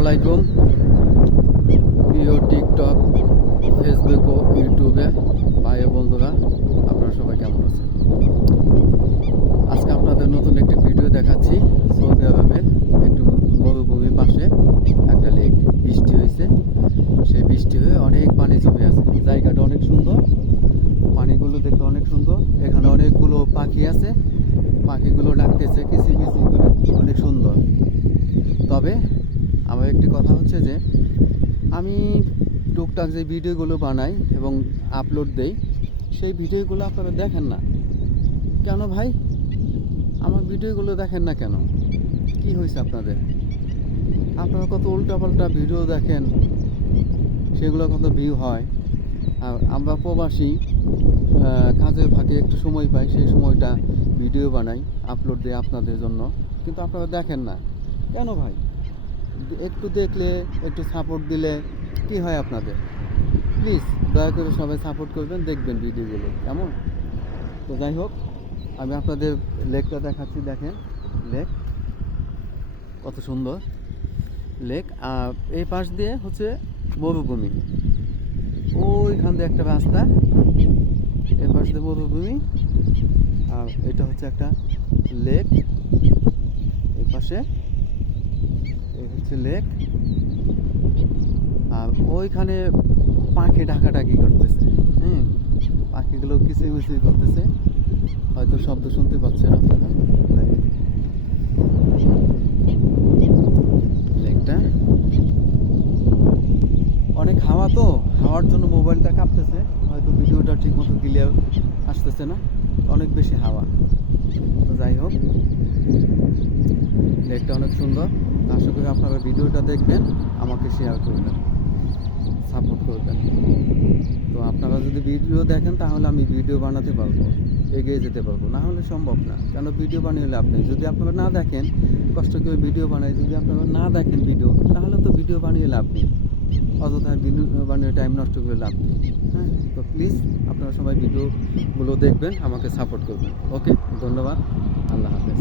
আলাইকুম প্রিয় TikTok, Facebook ও ইউটিউবে ভাই ও বন্ধুরা, আপনারা সবাই কেমন আছেন? আজকে আপনাদের নতুন একটি ভিডিও দেখাচ্ছি। সৌদি আরবের একটু মরুভূমির পাশে একটা লেক, বৃষ্টি হয়েছে। সেই বৃষ্টি হয়ে অনেক পানি জমে আছে। জায়গাটা অনেক সুন্দর, পানিগুলো দেখতে অনেক সুন্দর। এখানে অনেকগুলো পাখি আছে, পাখিগুলো ডাকতেছে কিচিরমিচির করে, অনেক সুন্দর। তবে আমার একটি কথা হচ্ছে যে আমি টুকটাক যে ভিডিওগুলো বানাই এবং আপলোড দেই, সেই ভিডিওগুলো আপনারা দেখেন না কেন ভাই? আমার ভিডিওগুলো দেখেন না কেন? কি হয়েছে আপনাদের? আপনারা কত উল্টাপাল্টা ভিডিও দেখেন, সেগুলো কত ভিউ হয়। আর আমরা প্রবাসী, কাজের ফাঁকে একটু সময় পাই, সেই সময়টা ভিডিও বানাই, আপলোড দিই আপনাদের জন্য, কিন্তু আপনারা দেখেন না কেন ভাই? একটু দেখলে, একটু সাপোর্ট দিলে কি হয় আপনাদের? প্লিজ দয়া করে সবাই সাপোর্ট করবেন, দেখবেন ভিডিওগুলো কেমন। তো যাই হোক, আমি আপনাদের লেকটা দেখাচ্ছি। দেখেন লেক কত সুন্দর লেক। আর এই পাশ দিয়ে হচ্ছে মরুভূমি, ওইখান দিয়ে একটা রাস্তা, এই পাশ দিয়ে মরুভূমি, আর এটা হচ্ছে একটা লেক। এই পাশে এই হচ্ছে লেক, আর ওইখানে পাখি ডাকাডাকি করতেছে। পাখিগুলো কিচিরমিচির করতেছে, হয়তো শব্দ শুনতে পাচ্ছেন আপনারা। লেকটা অনেক হাওয়া, তো হাওয়ার জন্য মোবাইলটা কাঁপতেছে, হয়তো ভিডিওটা ঠিক মতো ক্লিয়ার আসতেছে না, অনেক বেশি হাওয়া। তো যাই হোক, লেকটা অনেক সুন্দর। আশা করি আপনারা ভিডিওটা দেখবেন, আমাকে শেয়ার করবেন, সাপোর্ট করবেন। তো আপনারা যদি ভিডিও দেখেন তাহলে আমি ভিডিও বানাতে পারবো, এগিয়ে যেতে পারবো, না হলে সম্ভব না। কেন ভিডিও বানিয়ে লাভ নেই যদি আপনারা না দেখেন। কষ্ট করে ভিডিও বানাই, যদি আপনারা না দেখেন ভিডিও, তাহলে তো ভিডিও বানিয়ে লাভ নেই। অযথা ভিডিও বানিয়ে টাইম নষ্ট করে লাভ নেই। হ্যাঁ, তো প্লিজ আপনারা সবাই ভিডিওগুলো দেখবেন, আমাকে সাপোর্ট করবেন। ওকে, ধন্যবাদ, আল্লাহ হাফেজ।